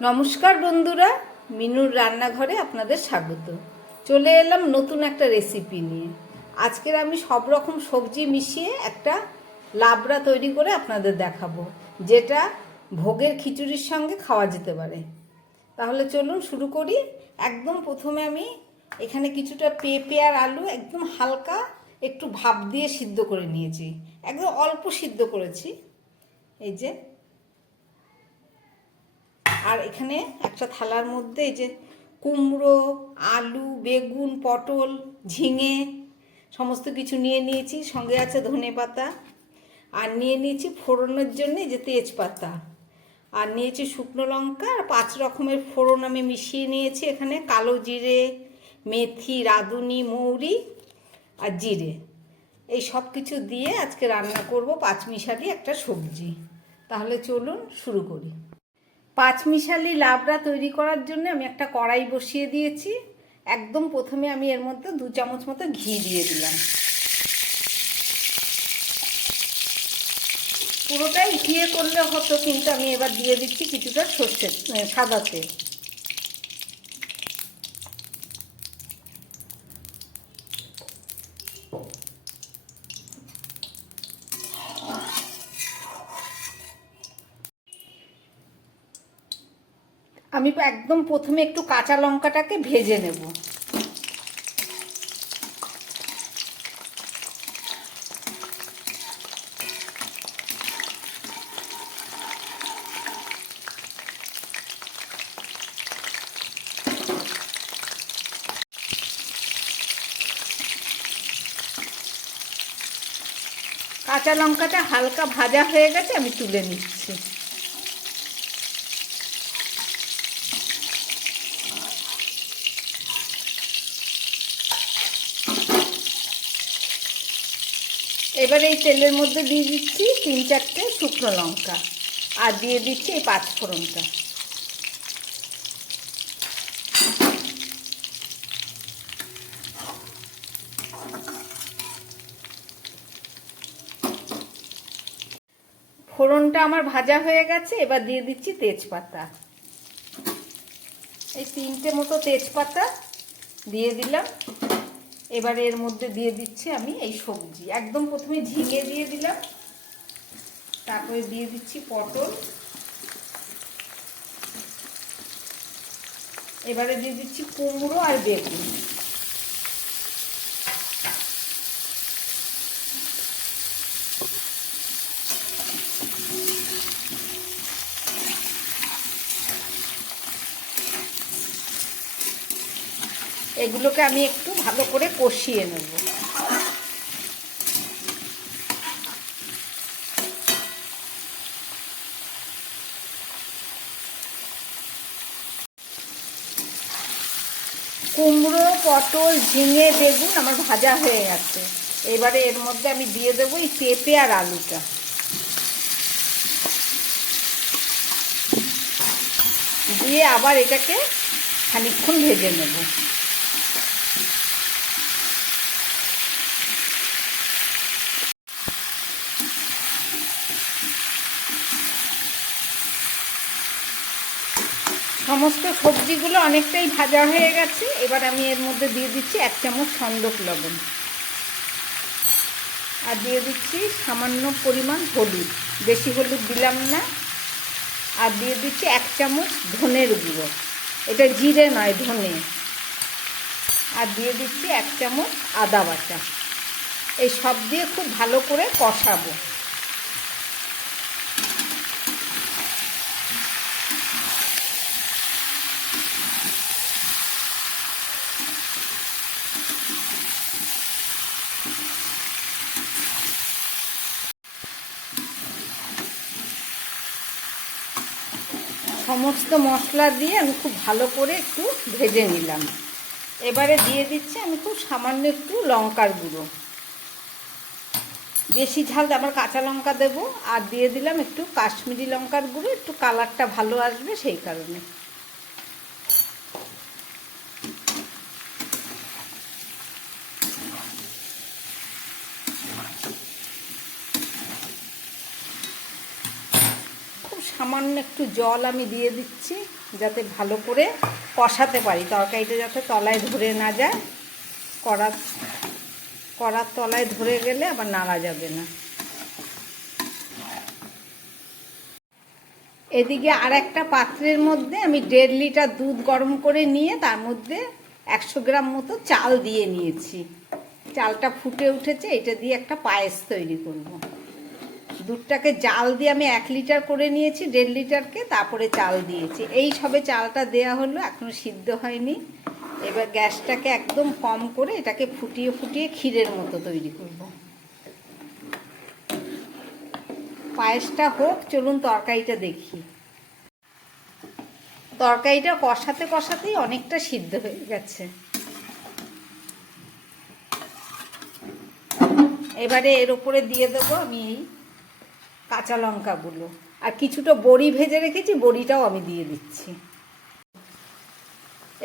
নমস্কার বন্ধুরা, মিনুর রান্নাঘরে আপনাদের স্বাগত। চলে এলাম নতুন একটা রেসিপি নিয়ে। আজকের আমি সব রকম সবজি মিশিয়ে একটা লাবড়া তৈরি করে আপনাদের দেখাবো, যেটা ভোগের খিচুড়ির সঙ্গে খাওয়া যেতে পারে। তাহলে চলুন শুরু করি। একদম প্রথমে আমি এখানে কিছুটা পেঁপে আর আলু একদম হালকা একটু ভাপ দিয়ে সিদ্ধ করে নিয়েছি। একদম অল্প সিদ্ধ করেছি, এই যে। আর এখানে একটা থালার মধ্যে এই যে কুমড়ো, আলু, বেগুন, পটল, ঝিঙে সমস্ত কিছু নিয়ে নিয়েছি। সঙ্গে আছে ধনেপাতা, আর নিয়ে নিয়েছি ফোড়নের জন্য যে তেজপাতা, আর নিয়েছি শুকনো লঙ্কা, আর 5 রকমের ফোড়ন আমি মিশিয়ে নিয়েছি। এখানে কালো জিরে, মেথি, রাঁধুনি, মৌরি আর জিরে, এই সব কিছু দিয়ে আজকে রান্না করব পাঁচমিশালি একটা সবজি। তাহলে চলুন শুরু করি। পাঁচমিশালি লাবড়া তৈরি করার জন্য আমি একটা কড়াই বসিয়ে দিয়েছি। একদম প্রথমে আমি এর মধ্যে 2 চামচ মতো ঘি দিয়ে দিলাম। পুরোটাই ঘিয়ে করলে হতো, কিন্তু আমি এবার দিয়ে দিচ্ছি কিছুটা সর্ষের সাদা তেল। আমি একদম প্রথমে একটু কাঁচা লঙ্কাটাকে ভেজে নেব। কাঁচা লঙ্কাটা হালকা ভাজা হয়ে গেছে, আমি তুলে নিচ্ছি। এবার এই তেলের মধ্যে দিয়ে দিচ্ছি 3-4টে শুকনো লঙ্কা, আর দিয়ে দিচ্ছি এই 5 ফোড়নটা। ফোড়নটা আমার ভাজা হয়ে গেছে। এবার দিয়ে দিচ্ছি তেজপাতা। এই 3টে মতো তেজপাতা দিয়ে দিলাম। এবারে এর মধ্যে দিয়ে দিচ্ছি আমি এই সবজি। একদম প্রথমে ঝিঙে দিয়ে দিলাম, তারপরে দিয়ে দিচ্ছি পটল, এবারে দিয়ে দিচ্ছি কুমড়ো আর বেগুন। এগুলোকে আমি একটু ভালো করে কষিয়ে নেব। কুমড়ো, পটল, ঝিঙে, বেগুন আমার ভাজা হয়ে গেছে। এবারে এর মধ্যে আমি দিয়ে দেবো এই পেঁপে আর আলুটা। দিয়ে আবার এটাকে খানিকক্ষণ ভেজে নেব। সমস্ত সবজিগুলো অনেকটাই ভাজা হয়ে গেছে। এবার আমি এর মধ্যে দিয়ে দিচ্ছি 1 চামচ সন্দক লবণ, আর দিয়ে দিচ্ছি সামান্য পরিমাণ হলুদ, বেশি হলুদ দিলাম না। আর দিয়ে দিচ্ছি 1 চামচ ধনের গুঁড়ো, এটা জিরে নয়, ধনে। আর দিয়ে দিচ্ছি 1 চামচ আদা বাটা। এই সব দিয়ে খুব ভালো করে কষাবো। সমস্ত মশলা দিয়ে আমি খুব ভালো করে একটু ভেজে নিলাম। এবারে দিয়ে দিচ্ছি আমি খুব সামান্য একটু লঙ্কার গুঁড়ো। বেশি ঝাল আবার কাঁচা লঙ্কা দেবো। আর দিয়ে দিলাম একটু কাশ্মীরি লঙ্কার গুঁড়ো, একটু কালারটা ভালো আসবে সেই কারণে। খুব সামান্য একটু একটু জল আমি দিয়ে দিচ্ছি, যাতে ভালো করে কষাতে পারি, তরকারিটা যাতে তলায় ধরে না যায়। কড়ার তলায় ধরে গেলে আবার নাড়া যাবে না। এদিকে আর একটা পাত্রের মধ্যে আমি 1.5 লিটার দুধ গরম করে নিয়ে তার মধ্যে 100 গ্রাম মতো চাল দিয়ে নিয়েছি। চালটা ফুটে উঠেছে, এটা দিয়ে একটা পায়েস তৈরি করব। দুধটাকে জাল দিয়ে আমি 1 লিটার করে নিয়েছি, 1.5 লিটারকে, তারপরে চাল দিয়েছি। এই সবে চালটা দেয়া হলো, এখনো সিদ্ধ হয়নি। এবার গ্যাসটাকে একদম কম করে এটাকে ফুটিয়ে ফুটিয়ে ক্ষীরের মতো তৈরি করব। পায়েসটা হোক, চলুন তরকারিটা দেখি। তরকারিটা কষাতে কষাতেই অনেকটা সিদ্ধ হয়ে গেছে। এবারে এর উপরে দিয়ে দেবো আমি এই কাঁচা লঙ্কাগুলো, আর কিছুটা বড়ি ভেজে রেখেছি, বড়িটাও আমি দিয়ে দিচ্ছি।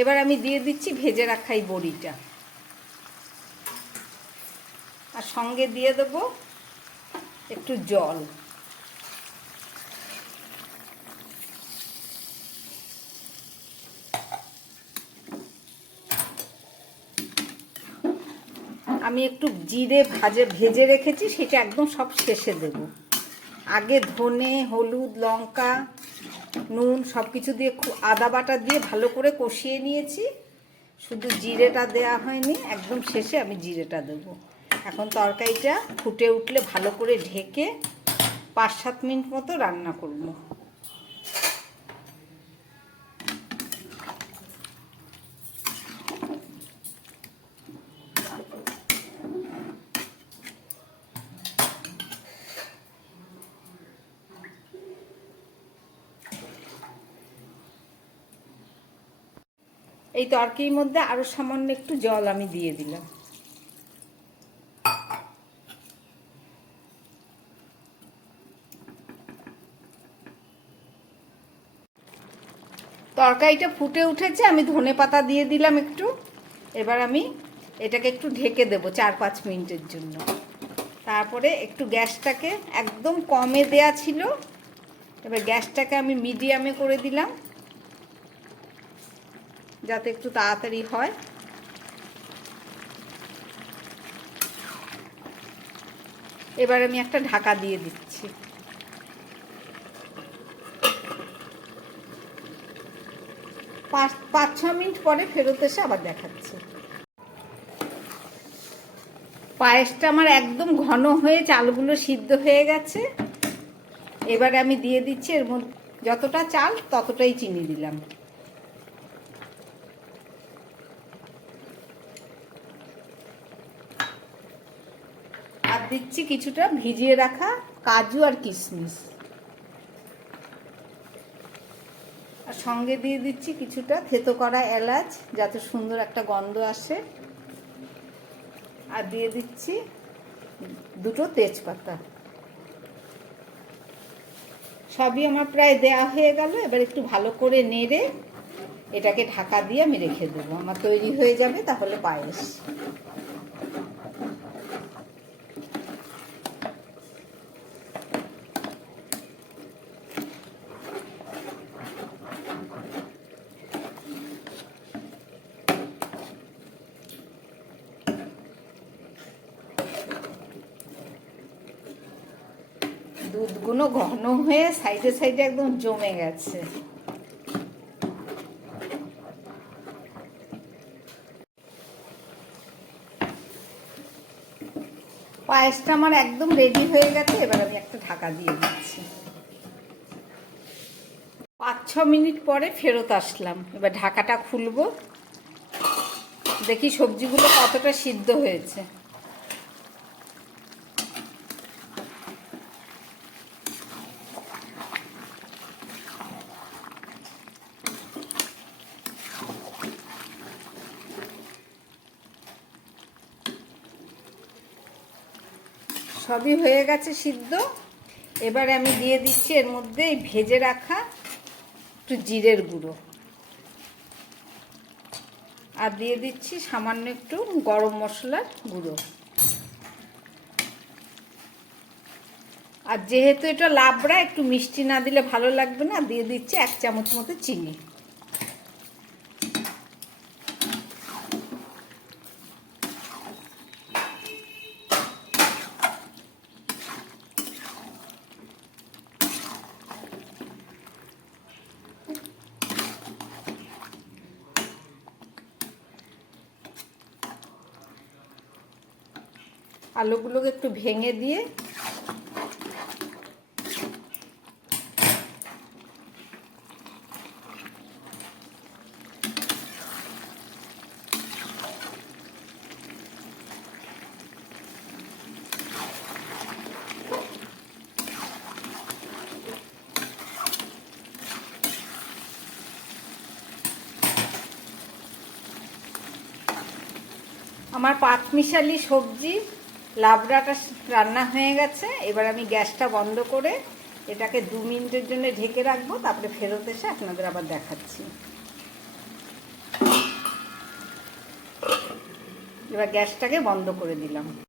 এবার আমি দিয়ে দিচ্ছি ভেজে রাখা এই বড়িটা, আর সঙ্গে দিয়ে দেবো একটু জল। আমি একটু জিরে ভেজে রেখেছি, সেটা একদম সব শেষে দেব। আগে ধনে, হলুদ, লঙ্কা, নুন সব কিছু দিয়ে আদা বাটা দিয়ে ভালো করে কষিয়ে নিয়েছি, শুধু জিরেটা দেয়া হয়নি। একদম শেষে আমি জিরেটা দেব। এখন তরকারিটা ফুটে উঠলে ভালো করে ঢেকে 5-7 মিনিট মতো রান্না করব। এই তরকারির মধ্যে আরো সামান্য একটু জল আমি দিয়ে দিলাম। তরকারিটা ফুটে উঠেছে, আমি ধনেপাতা দিয়ে দিলাম একটু। এবার আমি এটাকে একটু ঢেকে দেব 4-5 মিনিটের জন্য। তারপরে একটু গ্যাসটাকে একদম কমে দেয়া ছিল, এবার গ্যাসটাকে আমি মিডিয়ামে করে দিলাম, যাতে একটু তাড়াতাড়ি হয়। এবার আমি একটা ঢাকা দিয়ে দিচ্ছি। 5-6 মিনিট পরে ফেরত এসে আবার দেখাচ্ছি। পায়েসটা আমার একদম ঘন হয়ে চালগুলো সিদ্ধ হয়ে গেছে। এবারে আমি দিয়ে দিচ্ছি এর মধ্যে যতটা চাল ততটাই চিনি দিলাম। আর দিচ্ছি কিছুটা ভিজিয়ে রাখা কাজু আর কিশমিশ, আর সঙ্গে দিয়ে দিচ্ছি কিছুটা থেতো করা এলাচ, যাতে সুন্দর একটা গন্ধ আসে। আর দিয়ে দিচ্ছি 2টো তেজপাতা। সবই আমার প্রায় দেয়া হয়ে গেল। এবার একটু ভালো করে নেড়ে এটাকে ঢাকা দিয়ে আমি রেখে দেবো, আমার তৈরি হয়ে যাবে তাহলে পায়েস। দুধগুলো ঘন হয়ে সাইডে সাইডে একদম জমে গেছে। পায়েসটা আমার একদম রেডি হয়ে গেছে। এবার আমি একটা ঢাকা দিয়ে দিচ্ছি। 5-6 মিনিট পরে ফেরত আসলাম। এবার ঢাকাটা খুলবো, দেখি সবজিগুলো কতটা সিদ্ধ হয়েছে। সবই হয়ে গেছে সিদ্ধ। এবারে আমি দিয়ে দিচ্ছি এর মধ্যে এই ভেজে রাখা একটু জিরের গুঁড়ো, আর দিয়ে দিচ্ছি সামান্য একটু গরম মশলার গুঁড়ো, আর যেহেতু এটা লাবড়া, একটু মিষ্টি না দিলে ভালো লাগবে না, দিয়ে দিচ্ছি 1 চামচ মতো চিনি। আলুগুলোকে একটু ভেঙে দিয়ে আমার পাঁচমিশালি সবজি লাবড়াটা রান্না হয়ে গেছে। এবার আমি গ্যাসটা বন্ধ করে এটাকে 2 মিনিটের জন্য ঢেকে রাখবো, তারপরে ফেরত এসে আপনাদের আবার দেখাচ্ছি। এবার গ্যাসটাকে বন্ধ করে দিলাম।